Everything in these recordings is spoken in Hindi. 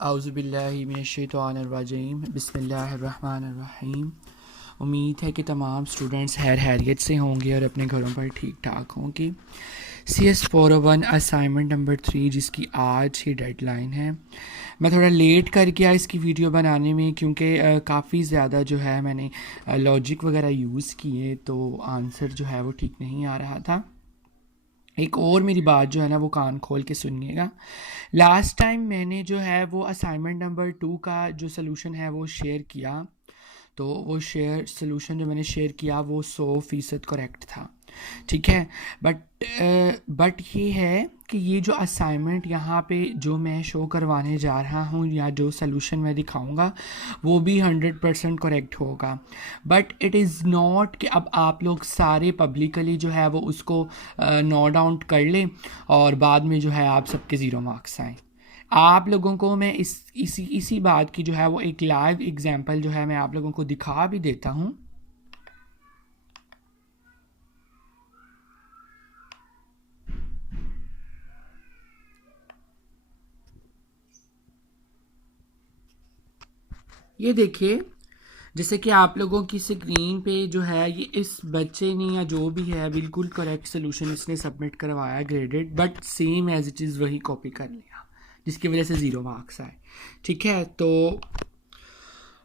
औज़ुबिल्लाहि मिनश्शैतानिर्रजीम बिस्मिल्लाहिर्रहमानिर्रहीम। उम्मीद है कि तमाम स्टूडेंट्स हैरियत से होंगे और अपने घरों पर ठीक ठाक होंगे। CS 401 असाइनमेंट नंबर 3 जिसकी आज ही डेडलाइन है। मैं थोड़ा लेट कर गया इसकी वीडियो बनाने में क्योंकि काफ़ी ज़्यादा जो है मैंने लॉजिक वगैरह यूज़ किए तो आंसर जो है वो ठीक नहीं आ रहा था। एक और मेरी बात जो है ना वो कान खोल के सुनिएगा। लास्ट टाइम मैंने जो है वो असाइनमेंट नंबर 2 का जो सलूशन है वो शेयर किया, तो वो सलूशन जो मैंने शेयर किया वो 100% करेक्ट था, ठीक है। बट ये है कि ये जो असाइनमेंट यहाँ पे जो मैं शो करवाने जा रहा हूँ या जो सलूशन मैं दिखाऊंगा वो भी 100% करेक्ट होगा। बट इट इज़ नॉट कि अब आप लोग सारे पब्लिकली जो है वो उसको नोट डाउन कर लें और बाद में जो है आप सबके ज़ीरो मार्क्स आएँ। आप लोगों को मैं इसी बात की जो है वो एक लाइव एग्जांपल जो है मैं आप लोगों को दिखा भी देता हूँ। ये देखिए, जैसे कि आप लोगों की स्क्रीन पे जो है ये इस बच्चे ने या जो भी है बिल्कुल करेक्ट सोल्यूशन इसने सबमिट करवाया graded, but same as it is वही कॉपी कर लिया जिसकी वजह से ज़ीरो मार्क्स आए, ठीक है। तो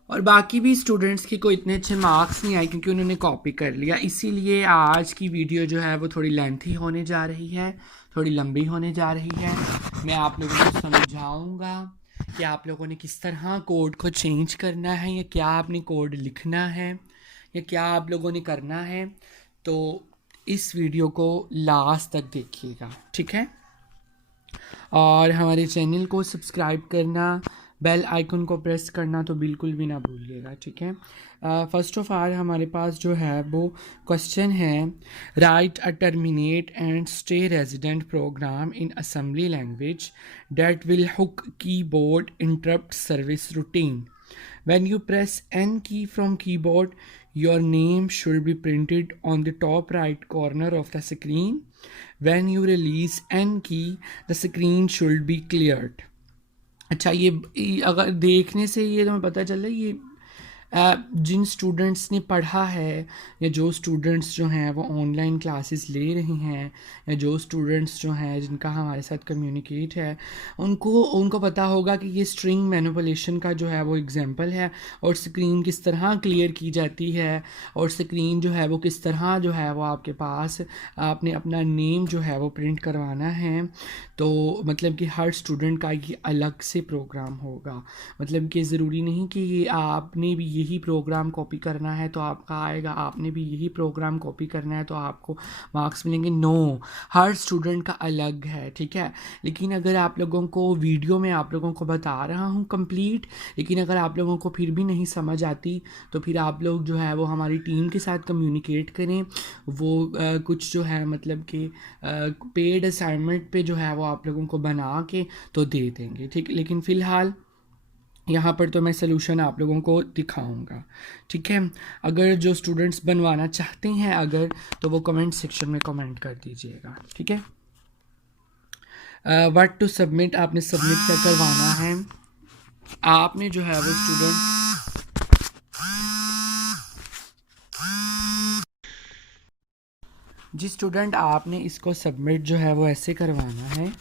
और बाकी भी स्टूडेंट्स की कोई इतने अच्छे मार्क्स नहीं आए क्योंकि उन्होंने कॉपी कर लिया। इसीलिए आज की वीडियो जो है वो थोड़ी लेंथी होने जा रही है, थोड़ी लंबी होने जा रही है। मैं आप लोगों को समझाऊंगा कि आप लोगों ने किस तरह कोड को चेंज करना है या क्या आपने कोड लिखना है या क्या आप लोगों ने करना है। तो इस वीडियो को लास्ट तक देखिएगा, ठीक है। और हमारे चैनल को सब्सक्राइब करना, बेल आइकन को प्रेस करना तो बिल्कुल भी ना भूलिएगा, ठीक है। फर्स्ट ऑफ ऑल हमारे पास जो है वो क्वेश्चन है, write a terminate and stay resident program in assembly language that will hook keyboard interrupt service routine. When you press N key from keyboard, your name should be printed on the top right corner of the screen. When you release N key, the screen should be cleared. अच्छा, ये अगर देखने से ये तुम्हें पता चल रहा है ये जिन स्टूडेंट्स ने पढ़ा है या जो स्टूडेंट्स जो हैं वो ऑनलाइन क्लासेस ले रहे हैं या जो स्टूडेंट्स जो हैं जिनका हमारे साथ कम्युनिकेट है उनको पता होगा कि ये स्ट्रिंग मैनिपुलेशन का जो है वो एग्जांपल है और स्क्रीन किस तरह क्लियर की जाती है और स्क्रीन जो है वो किस तरह जो है वो आपके पास आपने अपना नेम जो है वो प्रिंट करवाना है। तो मतलब कि हर स्टूडेंट का ये अलग से प्रोग्राम होगा, मतलब कि ज़रूरी नहीं कि ये आपने भी यही प्रोग्राम कॉपी करना है तो आपका आएगा, आपने भी यही प्रोग्राम कॉपी करना है तो आपको मार्क्स मिलेंगे। नो, हर स्टूडेंट का अलग है, ठीक है। लेकिन अगर आप लोगों को वीडियो में आप लोगों को बता रहा हूँ कंप्लीट, लेकिन अगर आप लोगों को फिर भी नहीं समझ आती तो फिर आप लोग जो है वो हमारी टीम के साथ कम्युनिकेट करें। वो कुछ जो है मतलब कि पेड असाइनमेंट पे जो है वो आप लोगों को बना के तो दे देंगे, ठीक। लेकिन फ़िलहाल यहाँ पर तो मैं सलूशन आप लोगों को दिखाऊंगा, ठीक है। अगर जो स्टूडेंट्स बनवाना चाहते हैं अगर तो वो कमेंट सेक्शन में कमेंट कर दीजिएगा, ठीक है। व्हाट टू सबमिट, आपने सबमिट क्या करवाना है। आपने जो है वो स्टूडेंट आपने इसको सबमिट जो है वो ऐसे करवाना है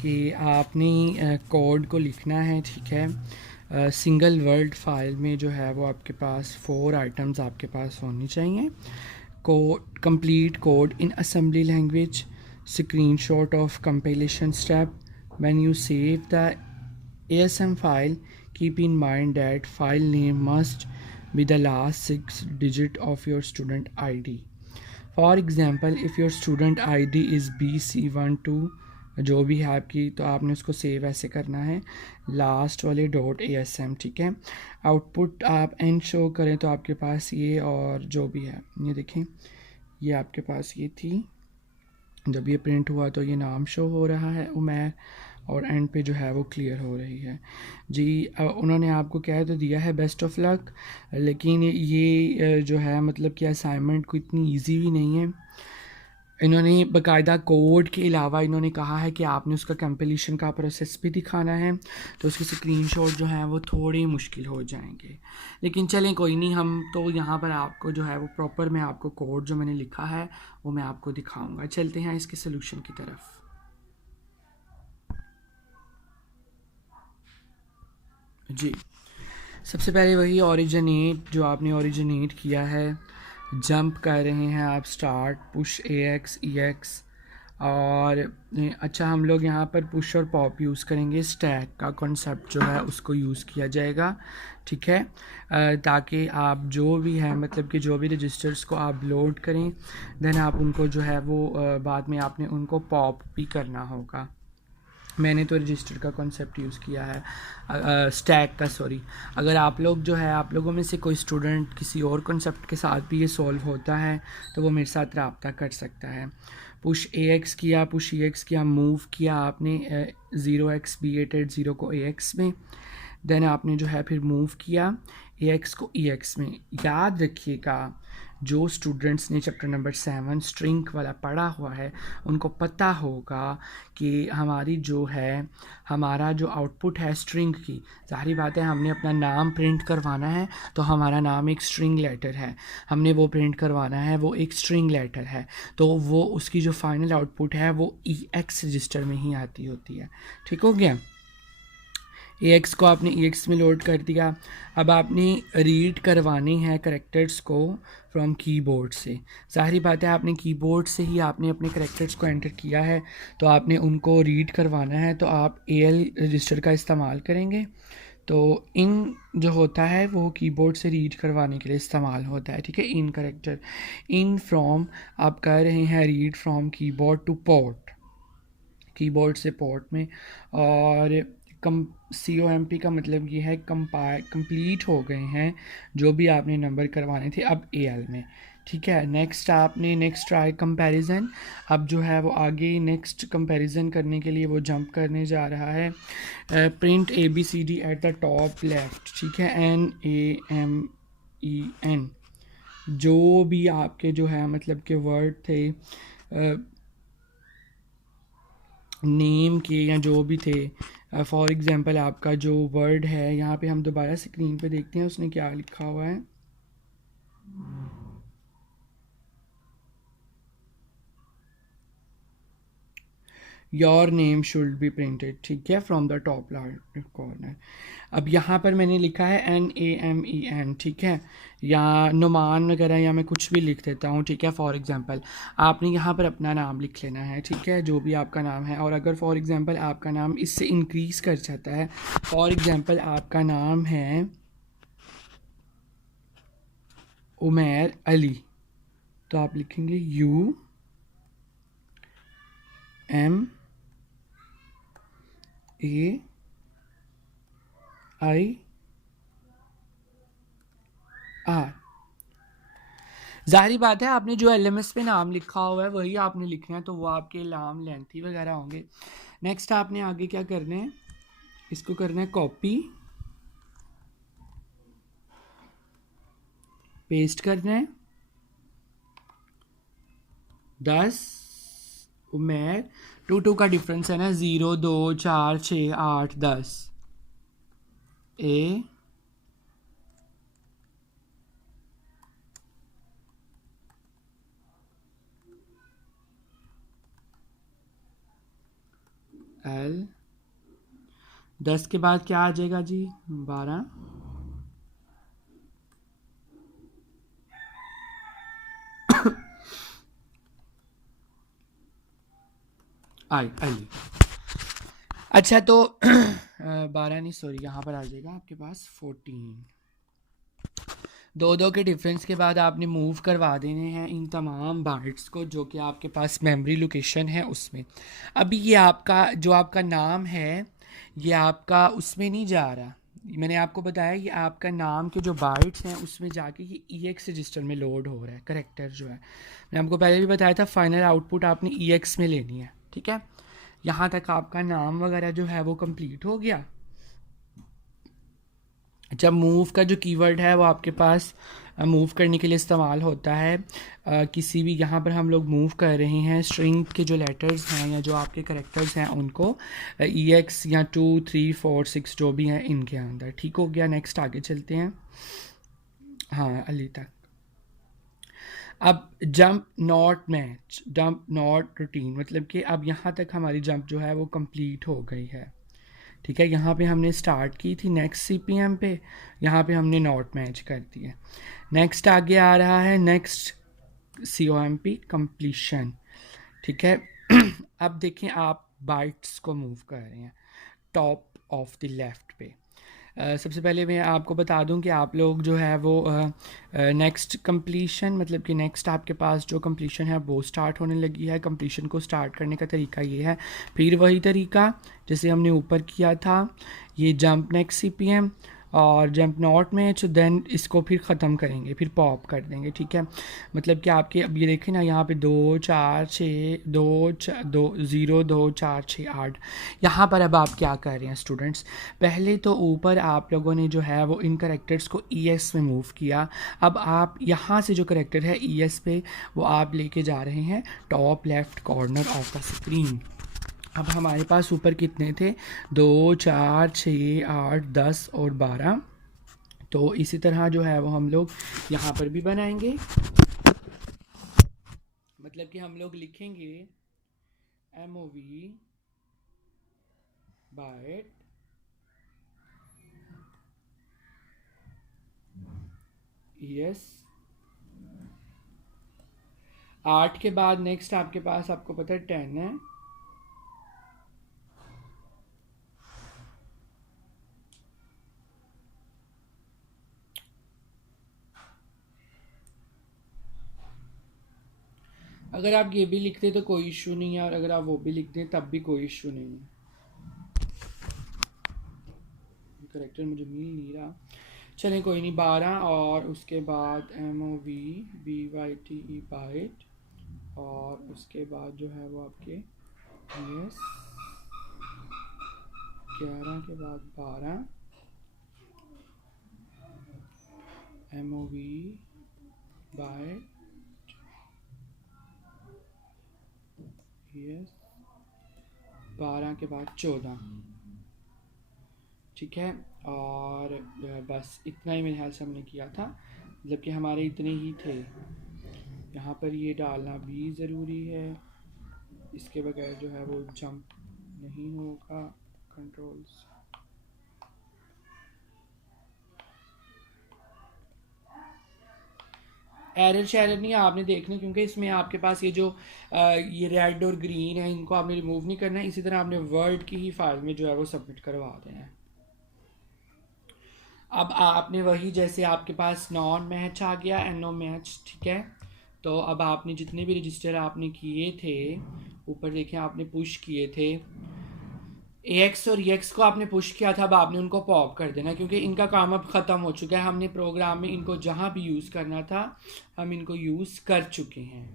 कि आपने कोड को लिखना है, ठीक है। सिंगल वर्ड फाइल में जो है वो आपके पास 4 आइटम्स आपके पास होनी चाहिए। Code, complete code in assembly language, screenshot of compilation step. When you save the ASM file, keep in mind that file name must be the last 6 digit of your student ID. For example if your student ID is BC12 जो भी है आपकी, तो आपने उसको सेव ऐसे करना है लास्ट वाले .asm, ठीक है। आउटपुट आप एंड शो करें तो आपके पास ये और जो भी है ये देखें, ये आपके पास ये थी। जब ये प्रिंट हुआ तो ये नाम शो हो रहा है उमैर और एंड पे जो है वो क्लियर हो रही है जी। उन्होंने आपको कह तो दिया है बेस्ट ऑफ लक, लेकिन ये जो है मतलब कि असाइनमेंट को इतनी इजी भी नहीं है। इन्होंने बाकायदा कोड के अलावा इन्होंने कहा है कि आपने उसका कंप्लीशन का प्रोसेस भी दिखाना है, तो उसके स्क्रीनशॉट जो है वो थोड़े मुश्किल हो जाएंगे, लेकिन चलें कोई नहीं, हम तो यहाँ पर आपको जो है वो प्रॉपर मैं आपको कोड जो मैंने लिखा है वो मैं आपको दिखाऊंगा। चलते हैं इसके सोल्यूशन की तरफ। जी, सबसे पहले वही ओरिजिनेट जो आपने ओरिजिनेट किया है, जंप कर रहे हैं आप स्टार्ट पुश AX EX, और अच्छा हम लोग यहाँ पर पुश और पॉप यूज़ करेंगे, स्टैक का कॉन्सेप्ट जो है उसको यूज़ किया जाएगा, ठीक है, ताकि आप जो भी है मतलब कि जो भी रजिस्टर्स को आप लोड करें देन आप उनको जो है वो बाद में आपने उनको पॉप भी करना होगा। मैंने तो रजिस्टर का कॉन्सेप्ट यूज़ किया है, स्टैक का सॉरी। अगर आप लोग जो है आप लोगों में से कोई स्टूडेंट किसी और कॉन्सेप्ट के साथ भी ये सॉल्व होता है तो वो मेरे साथ रब्ता कर सकता है। पुश AX किया, पुश EX किया, मूव किया आपने 0x B8 0 को AX में, देन आपने जो है फिर मूव किया AX को EX में। याद रखिएगा जो स्टूडेंट्स ने चैप्टर नंबर 7 स्ट्रिंग वाला पढ़ा हुआ है उनको पता होगा कि हमारी जो है हमारा जो आउटपुट है स्ट्रिंग की, ज़ाहिर बात है हमने अपना नाम प्रिंट करवाना है तो हमारा नाम एक स्ट्रिंग लेटर है, हमने वो प्रिंट करवाना है वो एक स्ट्रिंग लेटर है, तो वो उसकी जो फाइनल आउटपुट है वो EX रजिस्टर में ही आती होती है। ठीक हो गया, AX को आपने EX में लोड कर दिया। अब आपने रीड करवाने हैं करेक्टर्स को फ्रॉम कीबोर्ड से, ज़ाहिर बात है आपने कीबोर्ड से ही आपने अपने करेक्टर्स को एंटर किया है तो आपने उनको रीड करवाना है, तो आप AL रजिस्टर का इस्तेमाल करेंगे। तो इन जो होता है वो कीबोर्ड से रीड करवाने के लिए इस्तेमाल होता है, ठीक है। इन करेक्टर इन फ्रॉम आप कर रहे हैं read from keyboard two port, keyboard से पोर्ट में, और COMP का मतलब ये है कंप्लीट हो गए हैं जो भी आपने नंबर करवाने थे अब AL में, ठीक है। नेक्स्ट आपने नेक्स्ट ट्राई कंपैरिजन, अब जो है वो आगे नेक्स्ट कंपैरिजन करने के लिए वो जंप करने जा रहा है। Print ABCD at the top left, ठीक है, NAMEN, जो भी आपके जो है मतलब के वर्ड थे नेम के या जो भी थे, फॉर एग्ज़ाम्पल आपका जो वर्ड है यहाँ पे हम दोबारा स्क्रीन पे देखते हैं उसने क्या लिखा हुआ है। Your name should be printed, ठीक है, from the top left corner. अब यहाँ पर मैंने लिखा है NAMEN, ठीक है, या नुमान वगैरह या मैं कुछ भी लिख देता हूँ, ठीक है। फॉर एग्ज़ाम्पल आपने यहाँ पर अपना नाम लिख लेना है, ठीक है, जो भी आपका नाम है, और अगर फॉर एग्ज़ाम्पल आपका नाम इससे इंक्रीज़ कर जाता है, फॉर एग्ज़ाम्पल आपका नाम है उमैर अली, तो आप लिखेंगे UMAIR। ज़ाहिर बात है आपने जो LMS पे नाम लिखा हुआ है वही आपने लिखना है, तो वो आपके नाम लेंथी वगैरह होंगे। नेक्स्ट आपने आगे क्या करना है, इसको करना है कॉपी, पेस्ट करना है 10 उमैर, 2 का डिफरेंस है ना, 0 2 4 6 8 10 AL, दस के बाद क्या आ जाएगा जी, 12 अली। अच्छा तो 12 नहीं सॉरी यहाँ पर आ जाएगा आपके पास 14, 2 के डिफरेंस के बाद आपने मूव करवा देने हैं इन तमाम बाइट्स को जो कि आपके पास मेमोरी लोकेशन है उसमें। अभी ये आपका जो आपका नाम है ये आपका उसमें नहीं जा रहा, मैंने आपको बताया ये आपका नाम के जो बाइट्स हैं उसमें जाके ये EX रजिस्टर में लोड हो रहा है, करेक्टर जो है मैंने आपको पहले भी बताया था, फाइनल आउटपुट आपने EX में लेनी है, ठीक है। यहाँ तक आपका नाम वगैरह जो है वो कंप्लीट हो गया। जब मूव का जो कीवर्ड है वो आपके पास मूव करने के लिए इस्तेमाल होता है। किसी भी यहाँ पर हम लोग मूव कर रहे हैं स्ट्रिंग के जो लेटर्स हैं या जो आपके करेक्टर्स हैं उनको EX या 2 3 4 6 जो भी हैं इनके अंदर। ठीक हो गया, नेक्स्ट आगे चलते हैं। हाँ अली तक। अब jump not match, jump not routine, मतलब कि अब यहाँ तक हमारी जंप जो है वो कंप्लीट हो गई है। ठीक है, यहाँ पे हमने स्टार्ट की थी नेक्स्ट CPM पे, यहाँ पे हमने नॉट मैच कर दिया। नेक्स्ट आगे आ रहा है नेक्स्ट COMP कंप्लीशन। ठीक है अब देखें आप बाइट्स को मूव कर रहे हैं टॉप ऑफ द लेफ्ट पे। सबसे पहले मैं आपको बता दूं कि आप लोग जो है वो नेक्स्ट कंप्लीशन, मतलब कि नेक्स्ट आपके पास जो कंप्लीशन है वो स्टार्ट होने लगी है। कंप्लीशन को स्टार्ट करने का तरीका ये है, फिर वही तरीका जैसे हमने ऊपर किया था, ये जंप नेक्स्ट CPM और जंप नॉट मैच, देन इसको फिर ख़त्म करेंगे, फिर पॉप कर देंगे। ठीक है, मतलब कि आपके अब ये देखें ना, यहाँ पे 2 4 6 2 2 0 2 4 6 8, यहाँ पर अब आप क्या कर रहे हैं स्टूडेंट्स, पहले तो ऊपर आप लोगों ने जो है वो इन करेक्टर्स को ES में मूव किया। अब आप यहाँ से जो करेक्टर है ES पे वो आप लेके जा रहे हैं top left corner of the screen. अब हमारे पास ऊपर कितने थे, 2 4 6 8 10 और 12। तो इसी तरह जो है वो हम लोग यहाँ पर भी बनाएंगे, मतलब कि हम लोग लिखेंगे MOV बाइट ES 8 के बाद नेक्स्ट आपके पास आपको पता है 10 है। अगर आप ये भी लिख दें तो कोई इशू नहीं है, और अगर आप वो भी लिख दें तब भी कोई इशू नहीं है। करेक्टर मुझे मिल नहीं रहा, चलें कोई नहीं। 12 और उसके बाद MOV BYTE बाइट, और उसके बाद जो है वो आपके ES 11 के बाद 12 MOV बाइट ES 12 के बाद 14। ठीक है, और बस इतना ही मेरे ख्याल से हमने किया था, मतलब कि हमारे इतने ही थे। यहाँ पर ये डालना भी ज़रूरी है, इसके बगैर जो है वो जंप नहीं होगा। कंट्रोल्स एरर शेरर नहीं आपने देखना, क्योंकि इसमें आपके पास ये जो ये रेड और ग्रीन है इनको आपने रिमूव नहीं करना है। इसी तरह आपने वर्ड की ही फाइल में जो है वो सबमिट करवा देना है। अब आपने वही, जैसे आपके पास नॉन मैच आ गया एंड नो मैच, ठीक है, तो अब आपने जितने भी रजिस्टर आपने किए थे ऊपर देखें आपने पुश किए थे, AX और EX को आपने पुश किया था, अब आपने उनको पॉप कर देना, क्योंकि इनका काम अब ख़त्म हो चुका है। हमने प्रोग्राम में इनको जहाँ भी यूज़ करना था हम इनको यूज़ कर चुके हैं,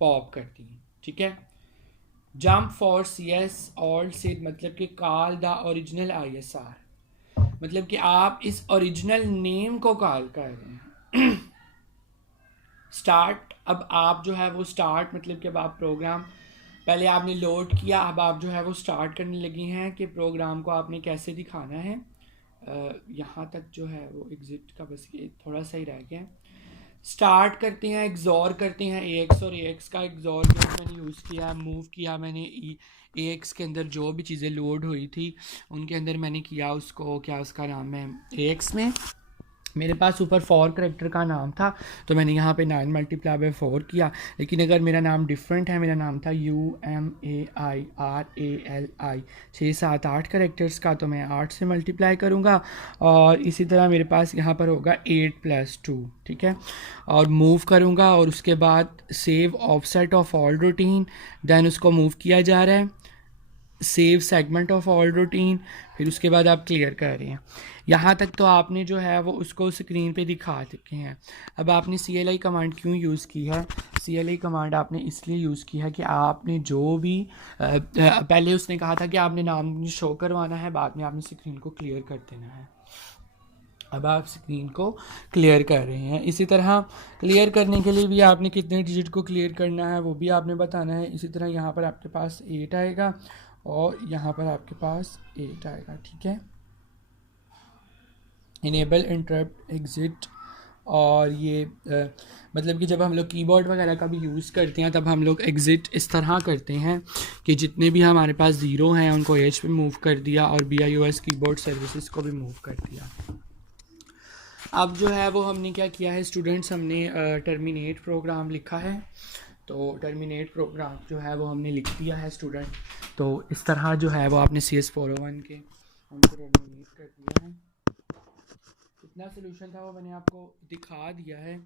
पॉप कर दिए। ठीक है, जंप फॉर CS ऑल्ट सिड, मतलब कि कॉल द ओरिजिनल ISR, मतलब कि आप इस ओरिजिनल नेम को कॉल कर रहे हैं। स्टार्ट, अब आप जो है वो स्टार्ट, मतलब कि अब आप प्रोग्राम पहले आपने लोड किया, अब आप जो है वो स्टार्ट करने लगी हैं कि प्रोग्राम को आपने कैसे दिखाना है। यहाँ तक जो है वो एग्जिट का बस ये थोड़ा सा ही रह गया है। स्टार्ट करते हैं, एग्जॉर करते हैं AX और AX का एग्जॉर जो मैंने यूज़ किया, मूव किया मैंने AX के अंदर जो भी चीज़ें लोड हुई थी उनके अंदर मैंने किया उसको, क्या उसका नाम है, AX में मेरे पास ऊपर 4 करेक्टर का नाम था तो मैंने यहाँ पे 9 × 4 किया। लेकिन अगर मेरा नाम डिफरेंट है, मेरा नाम था UMAIRALI 6 7 8 करेक्टर्स का, तो मैं 8 से मल्टीप्लाई करूँगा, और इसी तरह मेरे पास यहाँ पर होगा 8 + 2। ठीक है, और मूव करूँगा, और उसके बाद save offset of all routine, then उसको मूव किया जा रहा है, save segment of all routine, फिर उसके बाद आप क्लियर कर रहे हैं। यहाँ तक तो आपने जो है वो उसको स्क्रीन पे दिखा चुके हैं। अब आपने CLI कमांड क्यों यूज़ की है, CLI कमांड आपने इसलिए यूज़ की है कि आपने जो भी पहले उसने कहा था कि आपने नाम शो करवाना है, बाद में आपने स्क्रीन को क्लियर कर देना है। अब आप स्क्रीन को क्लियर कर रहे हैं। इसी तरह क्लियर करने के लिए भी आपने कितने डिजिट को क्लियर करना है वो भी आपने बताना है। इसी तरह यहाँ पर आपके पास 8 आएगा और यहाँ पर आपके पास 8 आएगा, ठीक है। इनेबल इंटरप्ट एग्ज़िट, और ये मतलब कि जब हम लोग कीबोर्ड वगैरह का भी यूज़ करते हैं तब हम लोग एग्ज़िट इस तरह करते हैं कि जितने भी हमारे पास ज़ीरो हैं उनको एज पे मूव कर दिया और BIOS कीबोर्ड सर्विसेज को भी मूव कर दिया। अब जो है वो हमने क्या किया है स्टूडेंट्स, हमने टर्मिनेट प्रोग्राम लिखा है। तो टर्मिनेट प्रोग्राम जो है वो हमने लिख दिया है स्टूडेंट। तो इस तरह जो है वो आपने CS401 के हमको टर्मिनेट कर दिया है। कितना सोल्यूशन था वो मैंने आपको दिखा दिया है।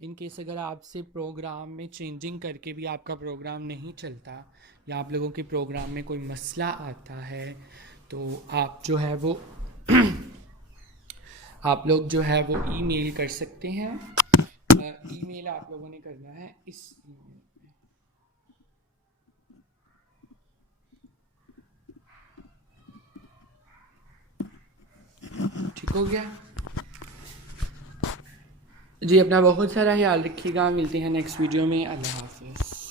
इन केस अगर आपसे प्रोग्राम में चेंजिंग करके भी आपका प्रोग्राम नहीं चलता या आप लोगों के प्रोग्राम में कोई मसला आता है तो आप जो है वो आप लोग जो है वो ईमेल कर सकते हैं। ईमेल आप लोगों ने करना है इस ईमेल पे। ठीक हो गया जी। अपना बहुत सारा ख्याल रखिएगा, मिलते हैं नेक्स्ट वीडियो में। अल्लाह हाफिज़।